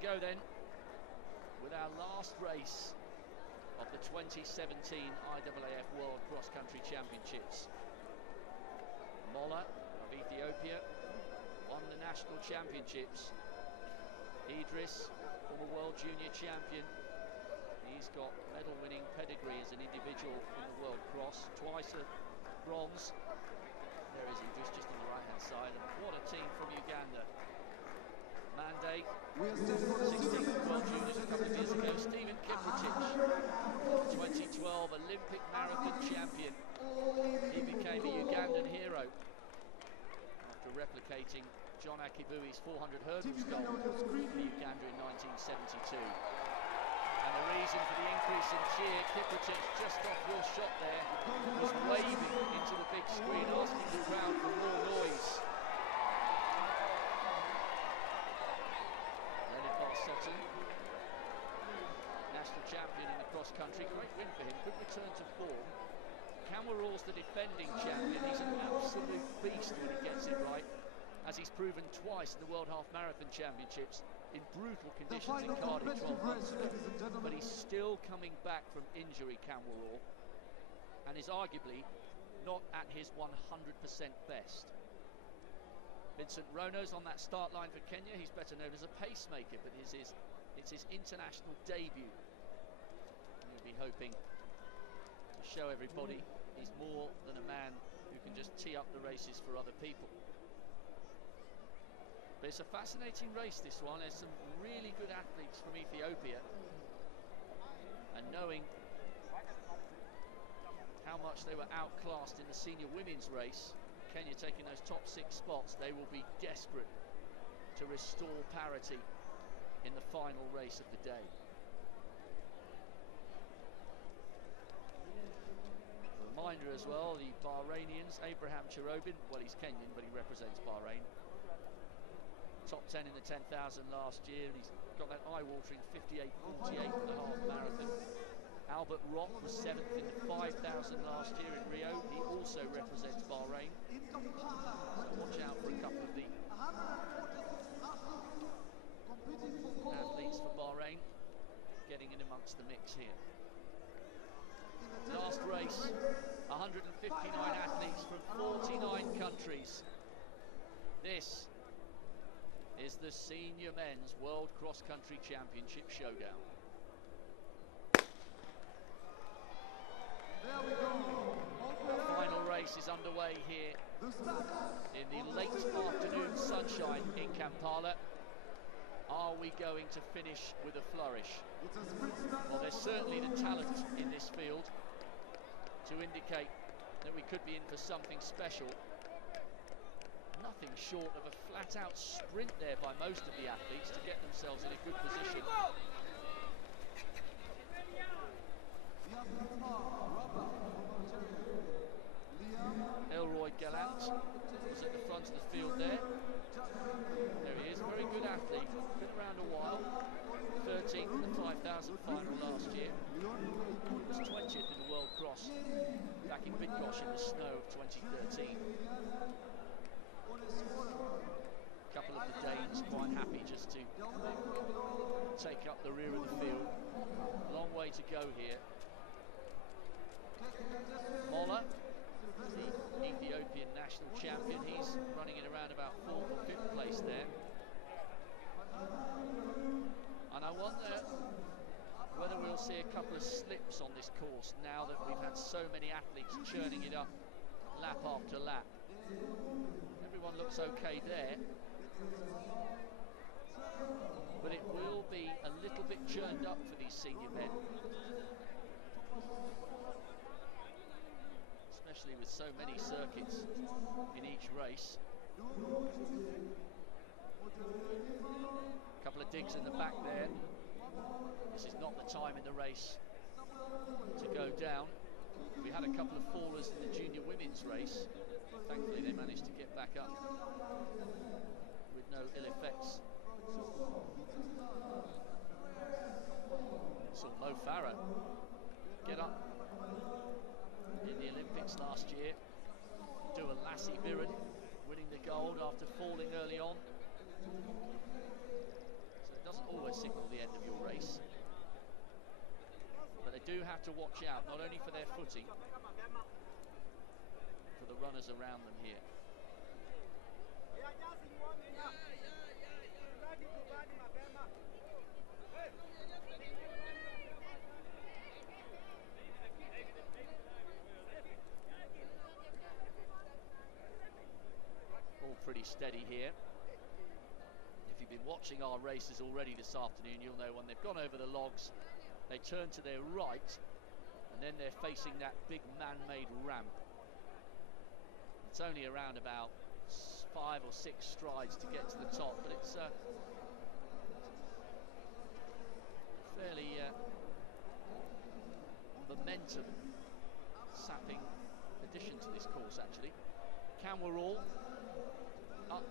go then, with our last race of the 2017 IAAF World Cross Country Championships. Molla of Ethiopia won the national championships. Idris, former world junior champion, he's got medal-winning pedigree as an individual in the World Cross, twice a bronze. There is Idris just on the right-hand side, and what a team from Uganda. Mande, 16th World Juniors a couple of years ago. Stephen Kiprotich, 2012 Olympic marathon champion. He became a Ugandan hero after replicating John Akibui's 400 hurdles gold for Uganda in 1972. And the reason for the increase in cheer, Kiprotich, just off your shot there, was waving into the big screen, asking the crowd for more noise. National champion in the cross country, great win for him, good return to form. Kamworal's the defending champion. He's an absolute beast when he gets it right, as he's proven twice in the World Half Marathon Championships in brutal conditions in Cardiff 12 months ago. But he's still coming back from injury, Kamworal, and is arguably not at his 100% best. Vincent Rono's on that start line for Kenya. He's better known as a pacemaker, but it's his international debut. He'll be hoping to show everybody he's more than a man who can just tee up the races for other people. But it's a fascinating race, this one. There's some really good athletes from Ethiopia, and knowing how much they were outclassed in the senior women's race, Kenya taking those top 6 spots, they will be desperate to restore parity in the final race of the day. A reminder as well, the Bahrainians, Abraham Cherobin, well, he's Kenyan, but he represents Bahrain. Top 10 in the 10,000 last year, and he's got that eye-watering 58.48 for the half marathon. Albert Rock was 7th in the 5,000 last year in Rio. He also represents Bahrain. So watch out for a couple of the athletes for Bahrain getting in amongst the mix here. Last race, 159 athletes from 49 countries. This is the Senior Men's World Cross Country Championship Showdown. The final race is underway here in the late afternoon sunshine in Kampala. Are we going to finish with a flourish? Well, there's certainly the talent in this field to indicate that we could be in for something special. Nothing short of a flat-out sprint there by most of the athletes to get themselves in a good position. Elroy Gallant was at the front of the field there. There he is, a very good athlete, been around a while. 13th in the 5,000 final last year. Was 20th in the World Cross back in Bydgoszcz in the snow of 2013. A couple of the Danes quite happy just to take up the rear of the field. Long way to go here. Molla, the Ethiopian national champion, he's running in around about 4th or 5th place there. And I wonder whether we'll see a couple of slips on this course now that we've had so many athletes churning it up lap after lap. Everyone looks okay there, but it will be a little bit churned up for these senior men, especially with so many circuits in each race. A couple of digs in the back there. This is not the time in the race to go down. We had a couple of fallers in the junior women's race. Thankfully they managed to get back up with no ill effects. Saw Mo Farah get up in the Olympics last year, do a Lassie Viren, winning the gold after falling early on. So it doesn't doesn't always signal the end of your race. But they do have to watch out, not only for their footing, for the runners around them here. All pretty steady here. If you've been watching our races already this afternoon, you'll know when they've gone over the logs, they turn to their right, and then they're facing that big man-made ramp. It's only around about 5 or 6 strides to get to the top, but it's a fairly momentum sapping addition to this course, actually. Camwerall up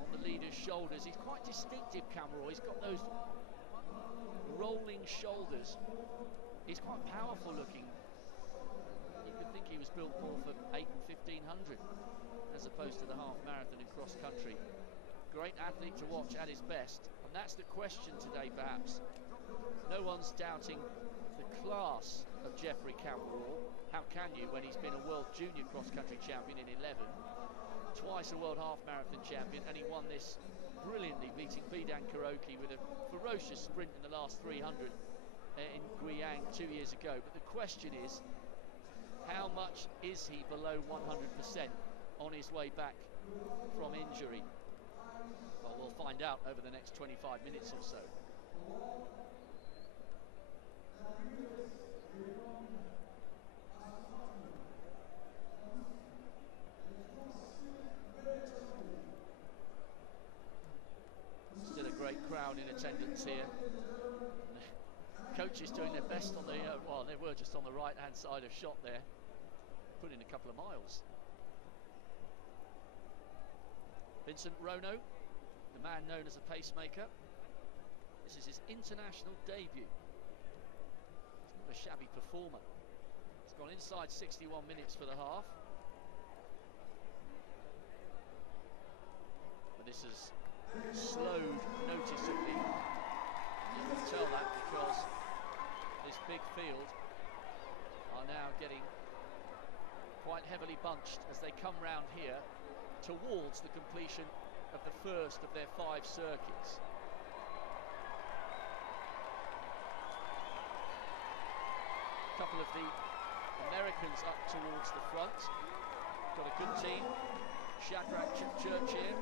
on the leader's shoulders. He's quite distinctive, Camwerall. He's got those rolling shoulders. He's quite powerful looking. You could think he was built more for 8 and 1500 as opposed to the half marathon and cross country. Great athlete to watch at his best, and that's the question today perhaps. No one's doubting the class of Geoffrey Camwerall. How can you when he's been a world junior cross country champion in 11, twice a world half marathon champion, and he won this brilliantly, beating Bidan Kuroki with a ferocious sprint in the last 300 in Guiyang 2 years ago. But the question is, how much is he below 100% on his way back from injury? Well, we'll find out over the next 25 minutes or so. Still a great crowd in attendance here. Coaches doing their best on the, well, they were just on the right-hand side of shot there. Put in a couple of miles. Vincent Rono, the man known as a pacemaker. This is his international debut. He's not a shabby performer. He's gone inside 61 minutes for the half. But this has slowed noticeably. You can tell that because this big field are now getting quite heavily bunched as they come round here towards the completion of the first of their 5 circuits. A couple of the Americans up towards the front. Got a good team. Shadrach Church here,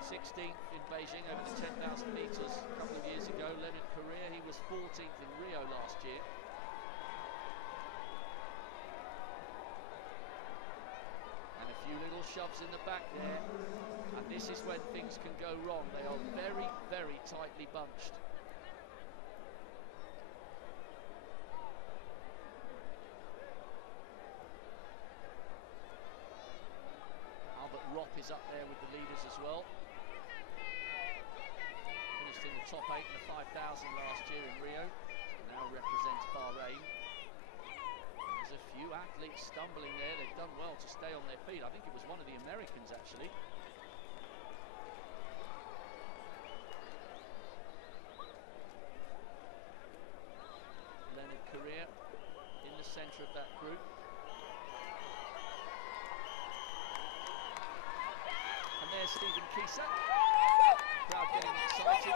16th in Beijing over the 10,000 metres a couple of years ago. Leonard Correa, he was 14th in Rio last year. And a few little shoves in the back there, and this is when things can go wrong. They are very, very tightly bunched. Is up there with the leaders as well. Finished in the top 8 in the 5,000 last year in Rio, and now represents Bahrain. There's a few athletes stumbling there. They've done well to stay on their feet. I think it was one of the Americans actually. Leonard Correa in the centre of that group. And there's Stephen Kisa. Crowd getting excited.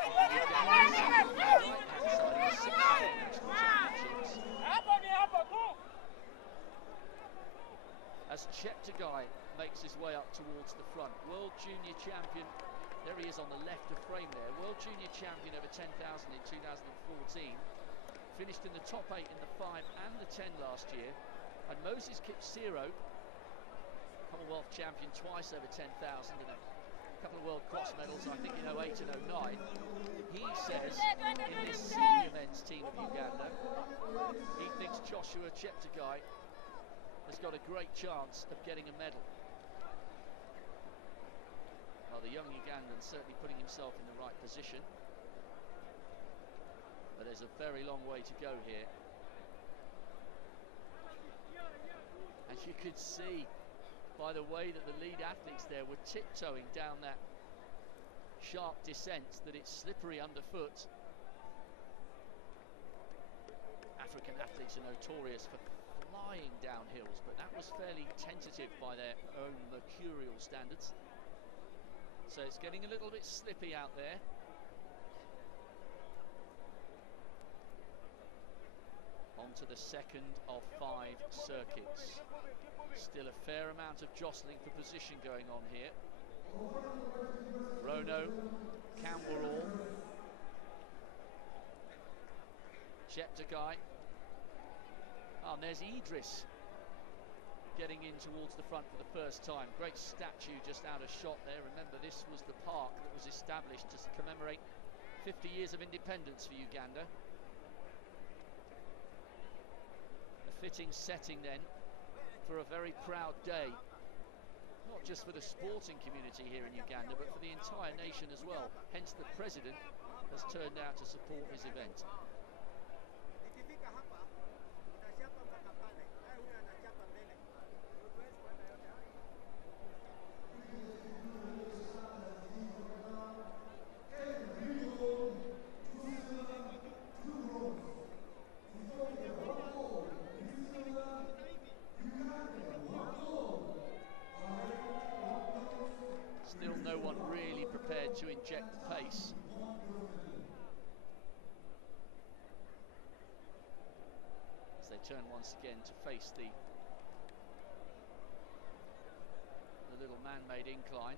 As Cheptegei makes his way up towards the front. World Junior Champion, there he is on the left of frame there. World Junior Champion over 10,000 in 2014. Finished in the top 8 in the 5 and the 10 last year. And Moses Kipsero, Commonwealth champion twice over 10,000 and a couple of world cross medals, I think in 08 and 09. He says in this senior men's team of Uganda, he thinks Joshua Cheptegei has got a great chance of getting a medal. Well, the young Ugandan's certainly putting himself in the right position, but there's a very long way to go here. As you could see by the way that the lead athletes there were tiptoeing down that sharp descents that it's slippery underfoot. African athletes are notorious for flying down hills, but that was fairly tentative by their own mercurial standards. So it's getting a little bit slippy out there. On to the second of 5 circuits. Still a fair amount of jostling for position going on here. Rono, Kampala, Cheptegei. Oh, and there's Idris getting in towards the front for the first time. Great statue just out of shot there. Remember, this was the park that was established to commemorate 50 years of independence for Uganda. A fitting setting then for a very proud day, not just for the sporting community here in Uganda, but for the entire nation as well. Hence the president has turned out to support his event. Still no one really prepared to inject the pace. As they turn once again to face the little man-made incline.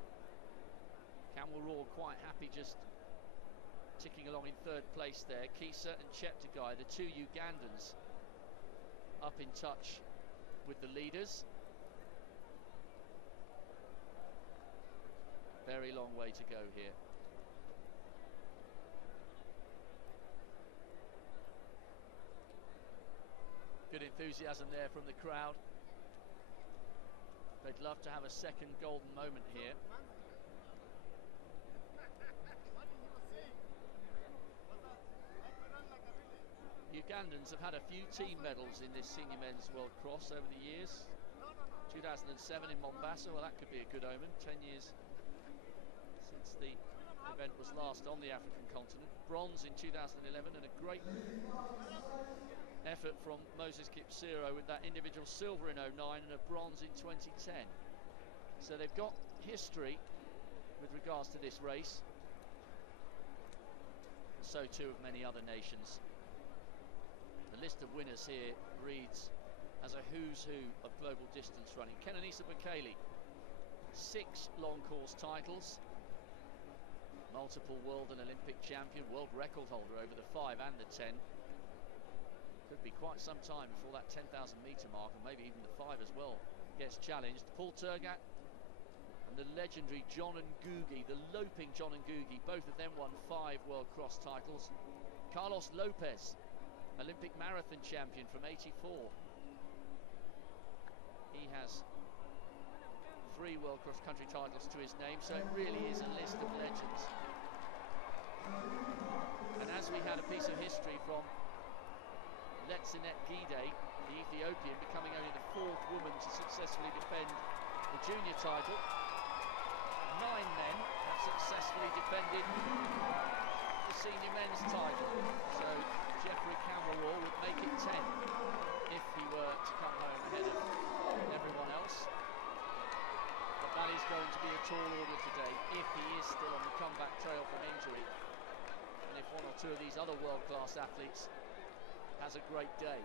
Kampala quite happy just ticking along in third place there. Kisa and Cheptegei, the two Ugandans, up in touch with the leaders. Very long way to go here. Good enthusiasm there from the crowd. They'd love to have a second golden moment here. Ugandans have had a few team medals in this senior men's world cross over the years. 2007 in Mombasa, well, that could be a good omen. 10 years since the event was last on the African continent. Bronze in 2011, and a great effort from Moses Kipsero with that individual silver in 09 and a bronze in 2010. So they've got history with regards to this race. So too of many other nations. The list of winners here reads as a who's who of global distance running. Kenenisa Bekele, 6 long course titles, multiple world and Olympic champion, world record holder over the 5 and the 10. Could be quite some time before that 10,000 metre mark, and maybe even the 5 as well, gets challenged. Paul Turgat and the legendary John Ngugi, the loping John Ngugi, both of them won 5 world cross titles. Carlos Lopez, Olympic marathon champion from '84. He has 3 world cross country titles to his name, so it really is a list of legends. And as we had a piece of history from Letzinet Gide, the Ethiopian, becoming only the 4th woman to successfully defend the junior title, 9 men have successfully defended the senior men's title. So Jeffrey Kampala would make it 10 if he were to come home ahead of everyone else. But that is going to be a tall order today if he is still on the comeback trail from injury, and if one or two of these other world-class athletes has a great day.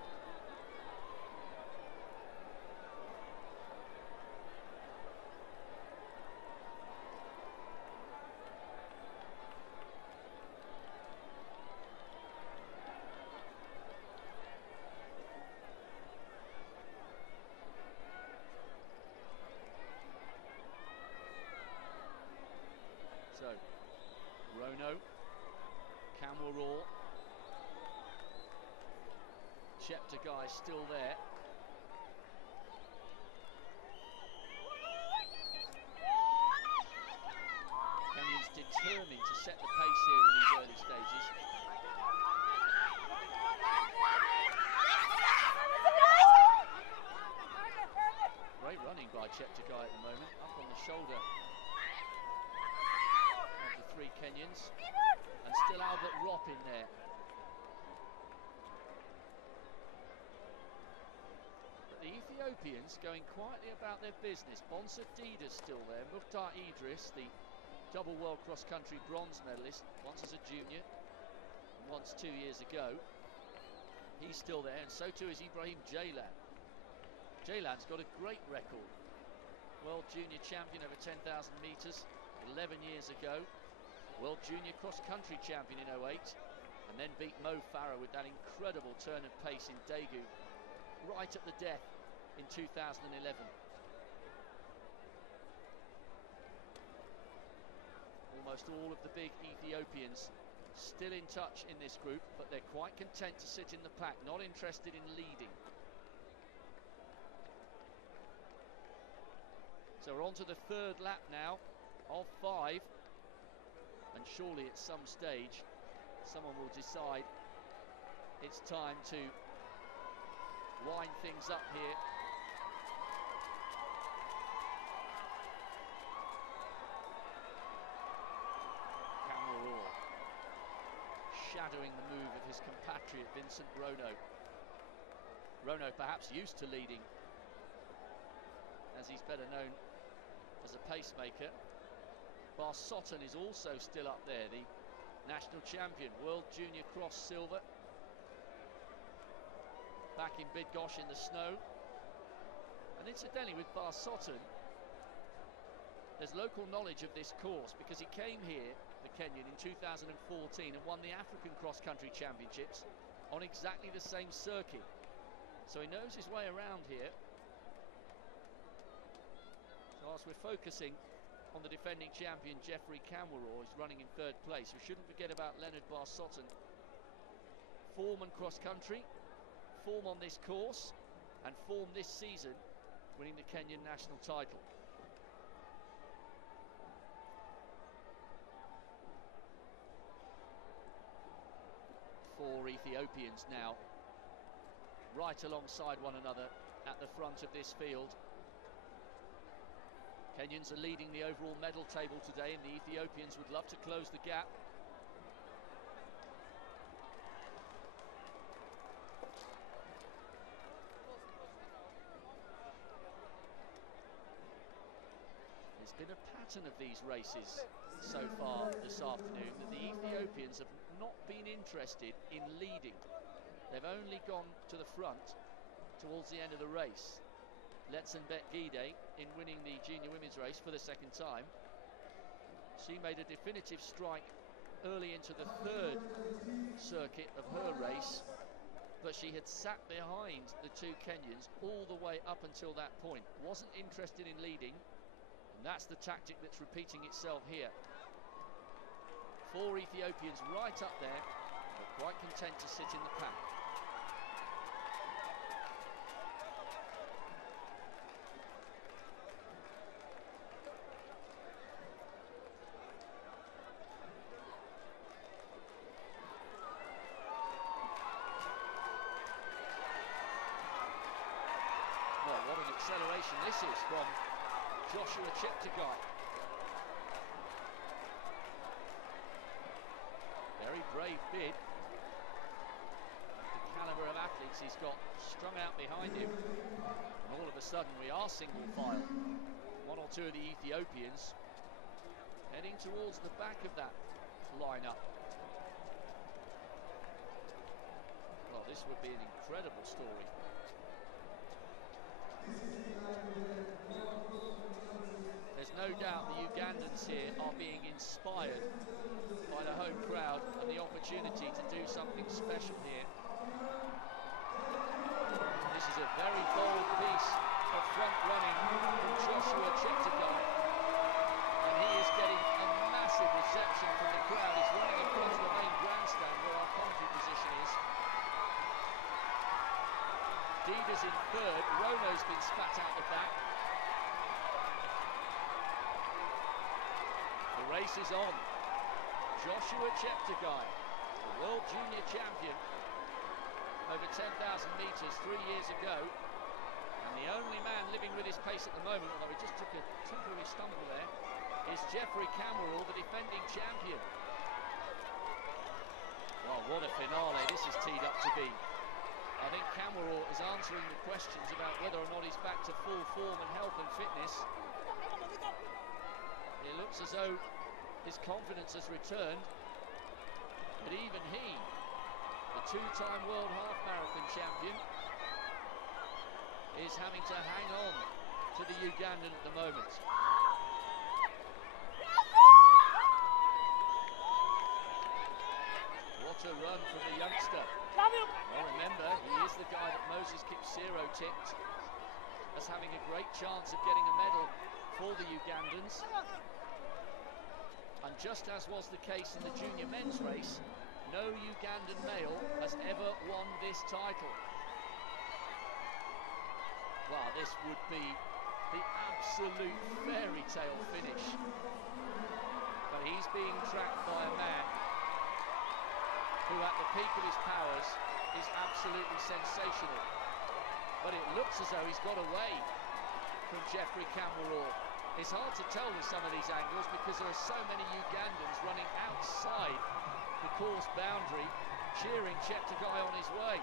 So, Rono, Kampala, Cheptegei still there. Kenyans determined to set the pace here in these early stages. Great running by Cheptegei at the moment, up on the shoulder of the three Kenyans, and still Albert Rop in there. But the Ethiopians going quietly about their business. Bonsa Dida's still there. Mukhtar Idris, the double world cross-country bronze medalist, once as a junior, and once 2 years ago. He's still there, and so too is Ibrahim Ceylan. Ceylan's got a great record. World junior champion over 10,000 metres 11 years ago. World junior cross-country champion in 08, and then beat Mo Farah with that incredible turn of pace in Daegu right at the death in 2011. Almost all of the big Ethiopians still in touch in this group, but they're quite content to sit in the pack, not interested in leading. So we're on to the third lap now of 5, and surely at some stage someone will decide it's time to wind things up here. Shadowing the move of his compatriot Vincent Rono. Rono perhaps used to leading, as he's better known as a pacemaker. Barsotten is also still up there, the national champion, World Junior Cross silver. Back in Bydgoszcz in the snow. And incidentally, with Barsotten, there's local knowledge of this course because he came here, the Kenyan, in 2014 and won the African cross-country championships on exactly the same circuit. So he knows his way around here. So whilst we're focusing on the defending champion Geoffrey Kamworor, who's running in third place, we shouldn't forget about Leonard Barsotten. Form and cross-country, form on this course, and form this season, winning the Kenyan national title. Four Ethiopians now right alongside one another at the front of this field. Kenyans are leading the overall medal table today, and the Ethiopians would love to close the gap. There's been a pattern of these races so far this afternoon that the Ethiopians have not been interested in leading. They've only gone to the front towards the end of the race. Letsenbet Gide, in winning the junior women's race for the second time, she made a definitive strike early into the third circuit of her race, but she had sat behind the two Kenyans all the way up until that point. Wasn't interested in leading, and that's the tactic that's repeating itself here. Four Ethiopians right up there, but quite content to sit in the pack. Well, what an acceleration this is from Joshua Cheptegei. Very brave bid. The calibre of athletes he's got strung out behind him. And all of a sudden we are single file. One or two of the Ethiopians heading towards the back of that lineup. Well, this would be an incredible story. There's no doubt the Ugandans here are being inspired by the home crowd and the opportunity to do something special here. This is a very bold piece of front running from Joshua Cheptegei, and he is getting a massive reception from the crowd. He's running in front of the main grandstand where our commentary position is. Dida's in third, Rono's been spat out the back. The race is on. Joshua Cheptegei, the world junior champion over 10,000 metres 3 years ago, and the only man living with his pace at the moment, although he just took a temporary stumble there. is Jeffrey Cameron, the defending champion. Well, what a finale this is teed up to be. I think Cameron is answering the questions about whether or not he's back to full form and health and fitness. It looks as though his confidence has returned, but even he, the two-time world half-marathon champion, is having to hang on to the Ugandan at the moment. What a run from the youngster. Well, remember, he is the guy that Moses Kipsero tipped as having a great chance of getting a medal for the Ugandans. And just as was the case in the junior men's race, no Ugandan male has ever won this title. Well, this would be the absolute fairy tale finish. But he's being tracked by a man who at the peak of his powers is absolutely sensational. But it looks as though he's got away from Jeffrey Cameron. It's hard to tell with some of these angles because there are so many Ugandans running outside the course boundary, cheering Cheptegei on his way.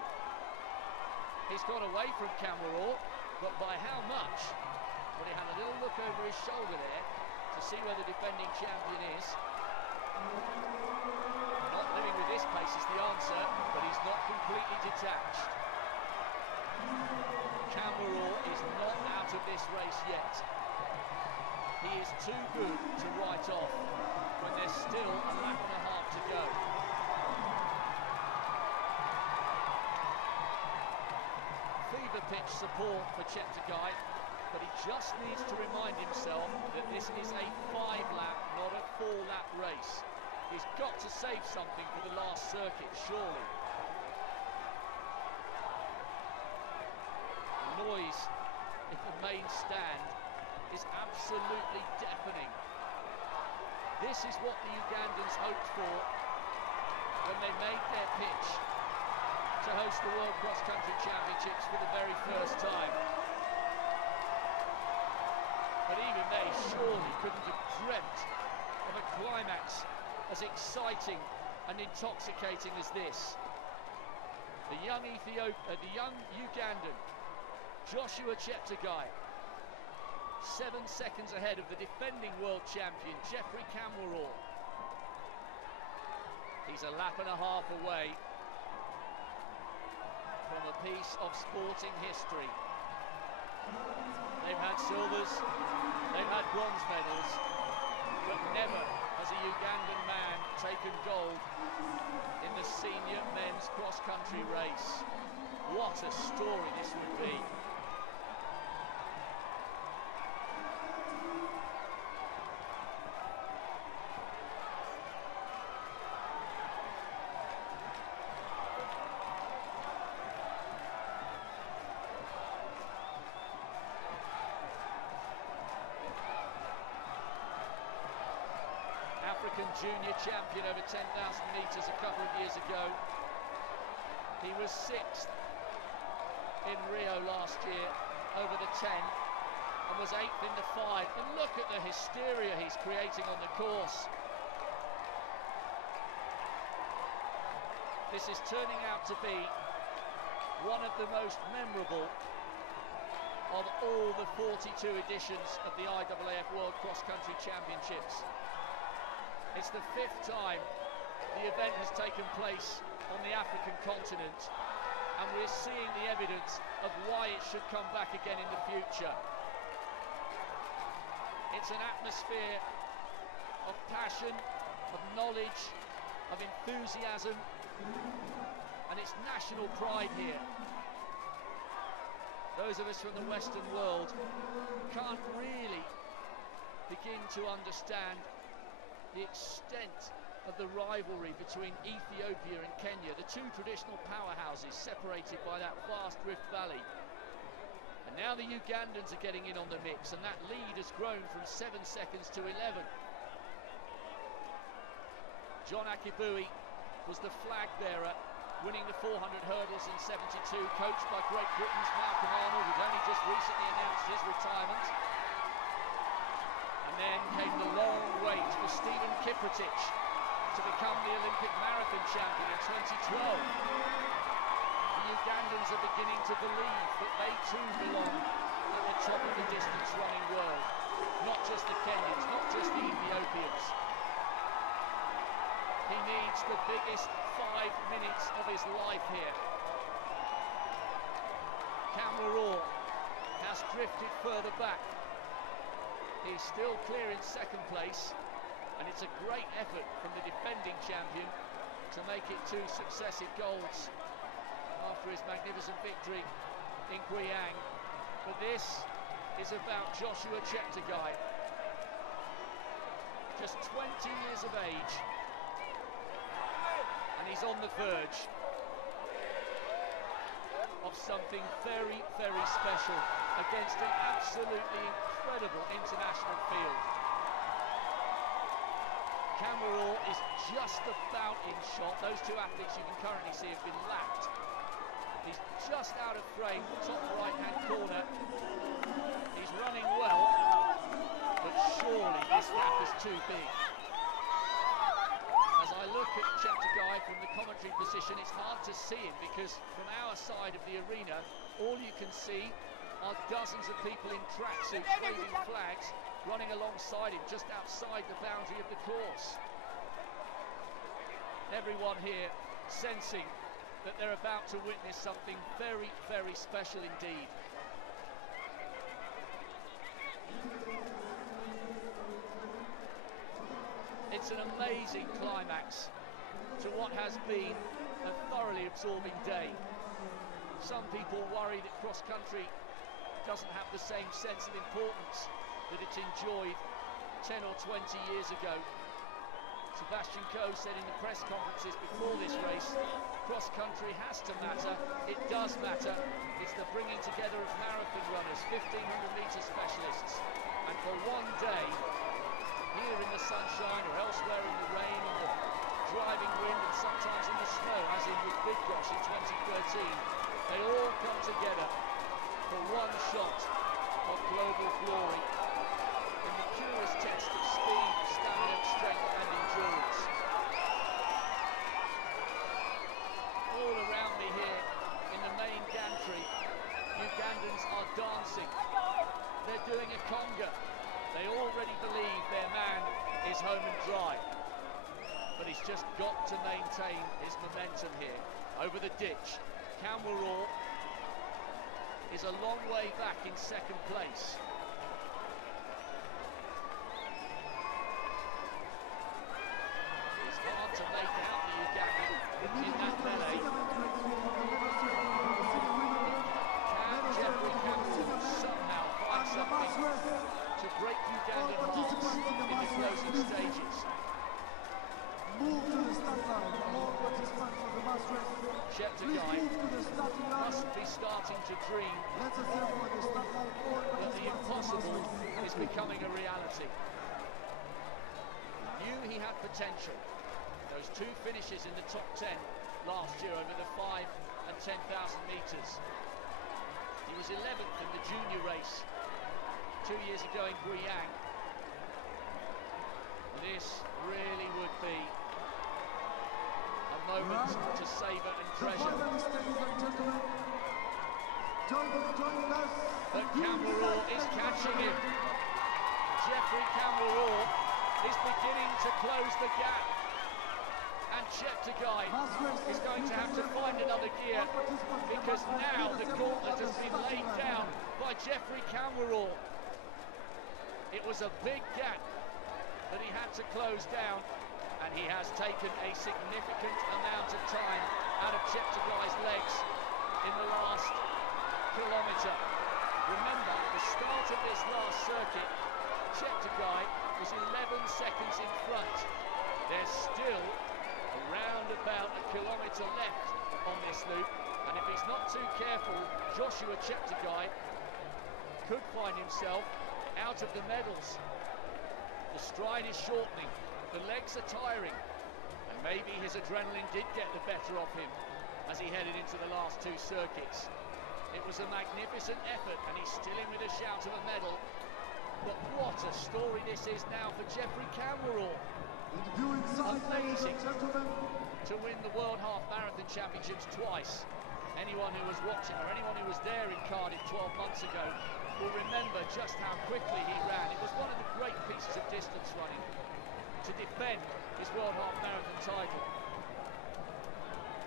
He's got away from Cameron, but by how much? Well, he had a little look over his shoulder there to see where the defending champion is. Not living with this pace is the answer, but he's not completely detached. Cameron is not out of this race yet. He is too good to write off when there's still a lap and a half to go. Fever pitch support for Cheptegei, but he just needs to remind himself that this is a 5-lap, not a 4-lap race. He's got to save something for the last circuit, surely. The noise in the main stand is absolutely deafening. This is what the Ugandans hoped for when they made their pitch to host the World Cross Country Championships for the very first time. But even they surely couldn't have dreamt of a climax as exciting and intoxicating as this. The young Ugandan, Joshua Cheptegei, 7 seconds ahead of the defending world champion, Jeffrey Cameron. He's a lap and a half away from a piece of sporting history. They've had silvers, they've had bronze medals, but never has a Ugandan man taken gold in the senior men's cross-country race. What a story this would be. African junior champion over 10,000 metres a couple of years ago. He was 6th in Rio last year over the 10 and was 8th in the 5. And look at the hysteria he's creating on the course. This is turning out to be one of the most memorable of all the 42 editions of the IAAF World Cross Country Championships. It's the 5th time the event has taken place on the African continent, and we're seeing the evidence of why it should come back again in the future. It's an atmosphere of passion, of knowledge, of enthusiasm, and it's national pride here. Those of us from the Western world can't really begin to understand the extent of the rivalry between Ethiopia and Kenya, the two traditional powerhouses separated by that vast Rift Valley. And now the Ugandans are getting in on the mix, and that lead has grown from 7 seconds to 11. John Akibui was the flag bearer, winning the 400 hurdles in '72, coached by Great Britain's Malcolm Arnold, who'd only just recently announced his retirement. And then came the long wait for Stephen Kiprotich to become the Olympic marathon champion in 2012. The Ugandans are beginning to believe that they too belong at the top of the distance running world. Not just the Kenyans, not just the Ethiopians. He needs the biggest 5 minutes of his life here. Kampala has drifted further back. He's still clear in second place, and it's a great effort from the defending champion to make it 2 successive golds after his magnificent victory in Guyang. But this is about Joshua Cheptegei, just 20 years of age, and he's on the verge of something very, very special against an absolutely incredible international field. Kampala is just about in shot. Those 2 athletes you can currently see have been lapped. He's just out of frame, top right-hand corner. He's running well, but surely this gap is too big. As I look at Cheptegei from the commentary position, it's hard to see him because from our side of the arena, all you can see are dozens of people in tracksuits waving flags, running alongside him just outside the boundary of the course. Everyone here sensing that they're about to witness something very, very special indeed. It's an amazing climax to what has been a thoroughly absorbing day. Some people worry that cross-country doesn't have the same sense of importance that it enjoyed 10 or 20 years ago. Sebastian Coe said in the press conferences before this race, cross-country has to matter, it does matter. It's the bringing together of marathon runners, 1500-metre specialists, and for one day, here in the sunshine or elsewhere in the rain, in the driving wind and sometimes in the snow, as in with Bydgoszcz in 2013, they all come together for one shot of global glory in the purest test of speed, stamina, strength and endurance. All around me here in the main gantry, Ugandans are dancing. They're doing a conga. They already believe their man is home and dry. But he's just got to maintain his momentum here. Over the ditch, Kampala is a long way back in second place. It's hard to make out the Ugandan in that melee. Can Jeffrey Kampala somehow find something to break Ugandan hearts in the closing stages? Cheptegei must be starting to dream that the impossible is becoming a reality. He knew he had potential. Those 2 finishes in the top 10 last year over the 5 and 10,000 metres. He was 11th in the junior race 2 years ago in Guyang. This really would be a moment to savour and treasure. But Kampala is catching him. Jeffrey Kampala is beginning to close the gap. And Cheptegei is going to have to find another gear because now the gauntlet has been laid down by Jeffrey Kampala. It was a big gap that he had to close down, and he has taken a significant amount of time out of Cheptegei's legs in the last kilometre. Remember, at the start of this last circuit, Cheptegei was 11 seconds in front. There's still around about a kilometre left on this loop, and if he's not too careful, Joshua Cheptegei could find himself out of the medals. The stride is shortening, the legs are tiring, and maybe his adrenaline did get the better of him as he headed into the last 2 circuits. It was a magnificent effort, and he's still in with a shout of a medal, But what a story this is now for Jeffrey Camberall. Amazing to win the World Half Marathon Championships twice. Anyone who was watching, or anyone who was there in Cardiff 12 months ago, will remember just how quickly he ran. It was one of the great pieces of distance running to defend his World Half Marathon title.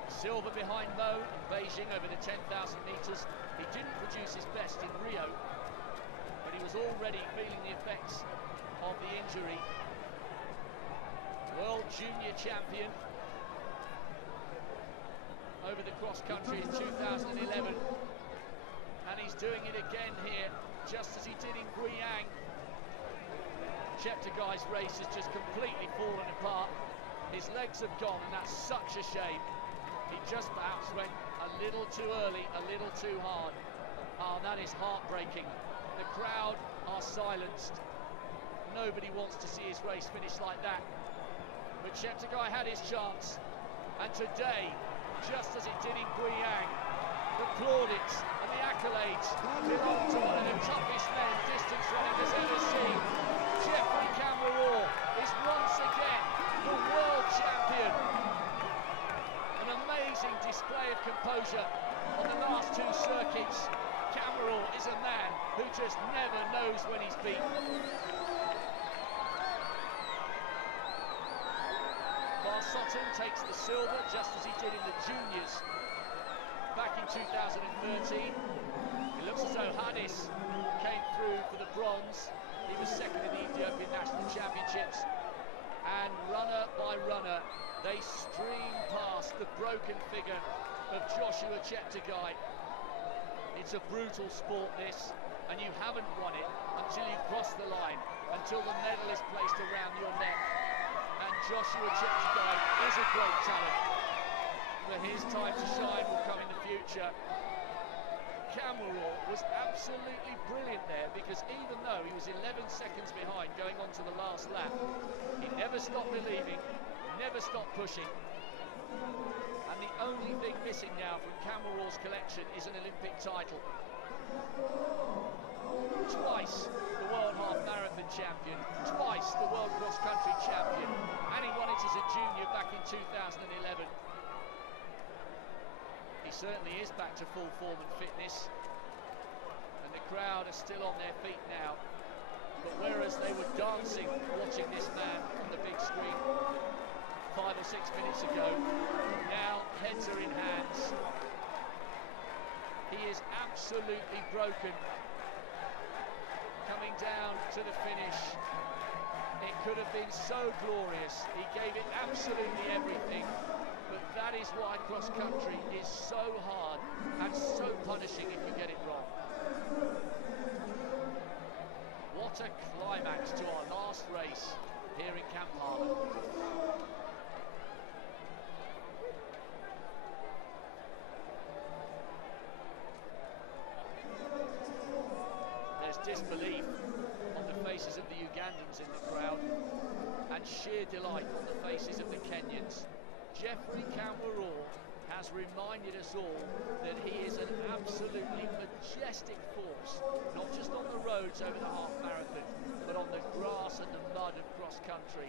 Silver behind Mo in Beijing over the 10,000 metres. He didn't produce his best in Rio, but he was already feeling the effects of the injury. World Junior Champion over the cross-country in 2011, and he's doing it again here, just as he did in Guiyang. Cheptegei's race has just completely fallen apart. His legs have gone, and that's such a shame. He just perhaps went a little too early, a little too hard. Oh, that is heartbreaking. The crowd are silenced. Nobody wants to see his race finish like that. But Cheptegei had his chance, and today, just as it did in Guiyang, the plaudits and the accolades belong to one of the toughest men distance running has ever seen. Jeffrey Camberall is once again the world champion. An amazing display of composure on the last two circuits. Camberall is a man who just never knows when he's beaten. Sutton takes the silver, just as he did in the juniors back in 2013. It looks as though Hadis came through for the bronze. He was second in the Ethiopian National Championships. And runner by runner, they stream past the broken figure of Joshua Cheptegei. It's a brutal sport, this, and you haven't won it until you cross the line, until the medal is placed around your neck. And Joshua Cheptegei is a great talent, but his time to shine will come in the future. Camberall was absolutely brilliant there, because even though he was 11 seconds behind going on to the last lap, he never stopped believing, never stopped pushing. And the only thing missing now from Camberall's collection is an Olympic title. Twice the World Half Marathon champion, twice the World Cross Country champion, and he won it as a junior back in 2011. He certainly is back to full form and fitness, and the crowd are still on their feet now. But whereas they were dancing watching this man on the big screen 5 or 6 minutes ago, now heads are in hands. He is absolutely broken. Coming down to the finish, it could have been so glorious. He gave it absolutely everything, but that is why cross country is so hard and so punishing if you get it wrong. What a climax to our last race here in Kampala. Disbelief on the faces of the Ugandans in the crowd, and sheer delight on the faces of the Kenyans. Jeffrey Camberall has reminded us all that he is an absolutely majestic force, not just on the roads over the half marathon, but on the grass and the mud of cross country.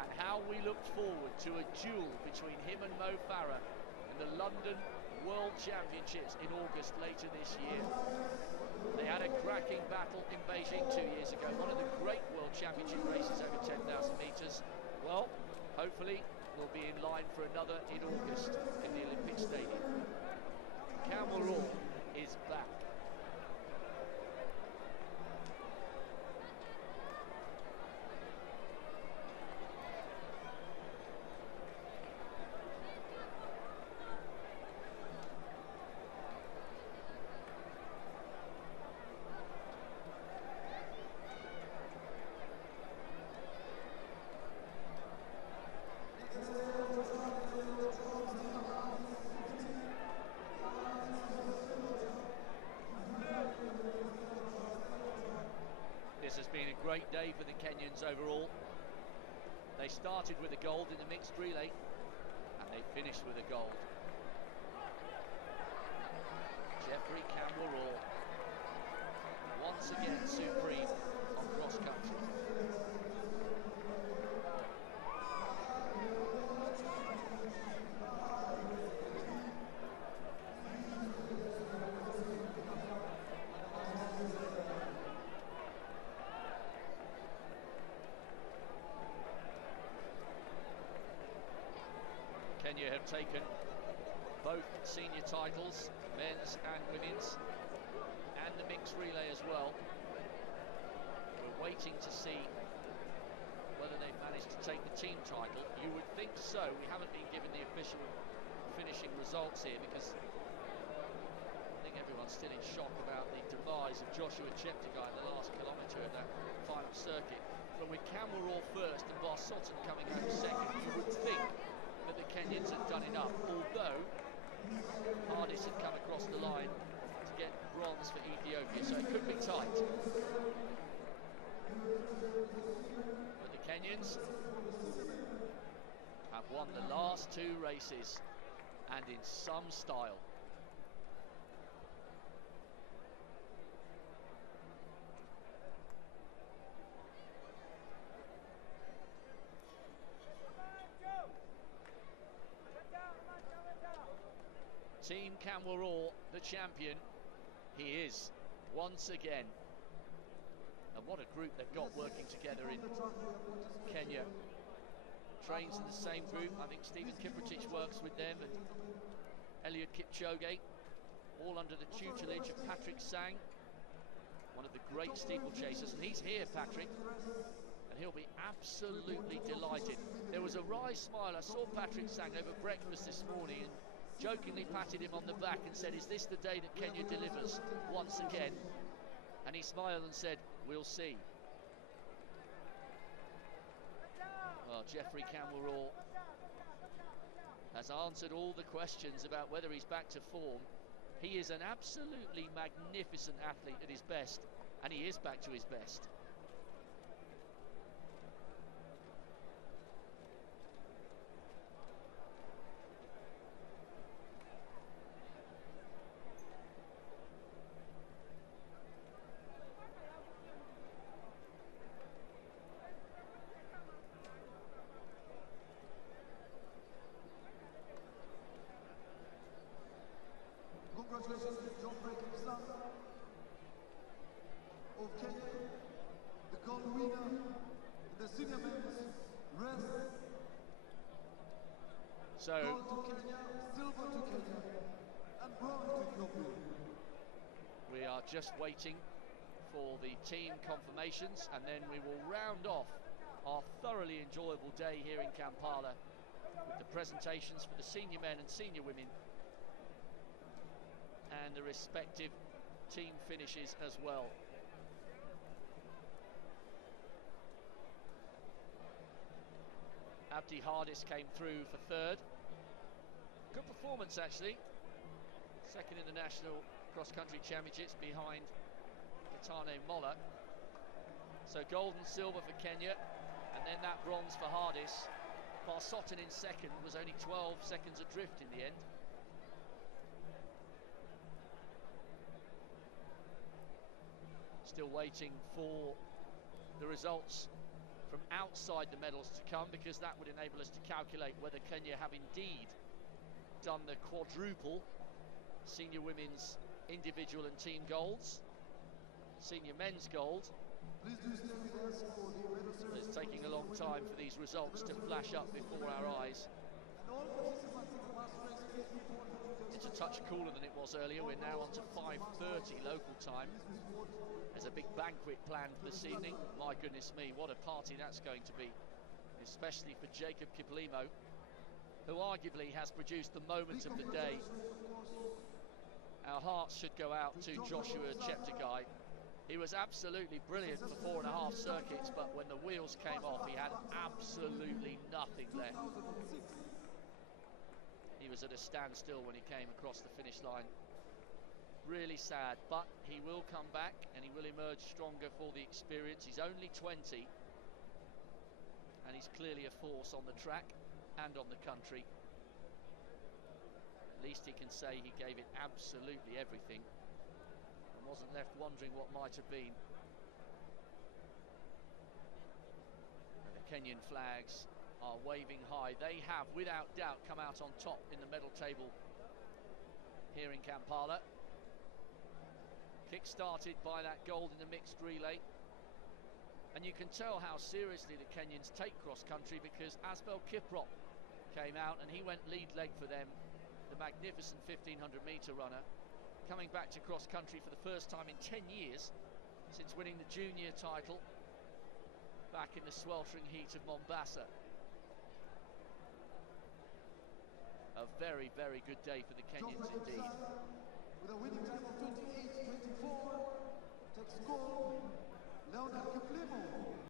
And how we looked forward to a duel between him and Mo Farah in the London World Championships in August later this year. They had a cracking battle in Beijing 2 years ago, one of the great World Championship races over 10,000 metres. Well, hopefully we'll be in line for another in August in the Olympic Stadium. Camberall is back. This has been a great day for the Kenyans overall. They started with a gold in the mixed relay, and they finished with a gold. Jeffrey Camberall, once again supreme. taken both senior titles, men's and women's, and the mixed relay as well. We're waiting to see whether they've managed to take the team title. You would think so. We haven't been given the official finishing results here because I think everyone's still in shock about the demise of Joshua Cheptegei in the last kilometre of that final circuit. But with Kamworor first and Barsotten coming home second, you would think that the Kenyans had done enough, although Hardis had come across the line to get bronze for Ethiopia, so it could be tight. But the Kenyans have won the last two races, and in some style. Team Kamworor, the champion, he is, once again. And what a group they've got working together in Kenya. Trains in the same group. I think Stephen Kiprotich works with them, and Eliud Kipchoge, all under the tutelage of Patrick Sang, one of the great steeplechasers. And he's here, Patrick, and he'll be absolutely delighted. There was a wry smile. I saw Patrick Sang over breakfast this morning and jokingly patted him on the back and said, "Is this the day that Kenya delivers once again?" And he smiled and said, "We'll see." Well, Jeffrey Kamworor has answered all the questions about whether he's back to form. He is an absolutely magnificent athlete at his best, and he is back to his best. Congratulations to John Breaking-Son of Kenya, the gold winner in the senior men's race. So, gold to Kenya, silver to Kenya, and bronze to Ethiopia. We are just waiting for the team confirmations, and then we will round off our thoroughly enjoyable day here in Kampala with the presentations for the senior men and senior women, and the respective team finishes as well. Abdi Hardis came through for third. Good performance, actually. Second in the National Cross-Country Championships behind Gatane Mola. So gold and silver for Kenya, and then that bronze for Hardis. Barsotten in second was only 12 seconds adrift in the end. Still waiting for the results from outside the medals to come, because that would enable us to calculate whether Kenya have indeed done the quadruple senior women's individual and team golds, senior men's gold. Please do stay with us for the medal ceremony. It's taking a long time for these results to flash up before our eyes. And all participants in the last race, please report to It's a touch cooler than it was earlier. We're now on to 5:30 local time. There's a big banquet planned for this evening. My goodness me, what a party that's going to be, especially for Jacob Kiplimo, who arguably has produced the moment of the day. Our hearts should go out to Joshua Cheptegei. He was absolutely brilliant for 4.5 circuits, but when the wheels came off, he had absolutely nothing left. He was at a standstill when he came across the finish line. Really sad, but he will come back and he will emerge stronger for the experience. He's only 20, and he's clearly a force on the track and on the country. At least he can say he gave it absolutely everything and wasn't left wondering what might have been. And the Kenyan flags are waving high. They have, without doubt, come out on top in the medal table here in Kampala. Kick-started by that gold in the mixed relay. And you can tell how seriously the Kenyans take cross-country, because Asbel Kiprop came out, and he went lead leg for them, the magnificent 1500-metre runner, coming back to cross-country for the first time in 10 years since winning the junior title back in the sweltering heat of Mombasa. A very, very good day for the Kenyans indeed. With a winning time of 28-24, takes goal, Leonard Kiplimo.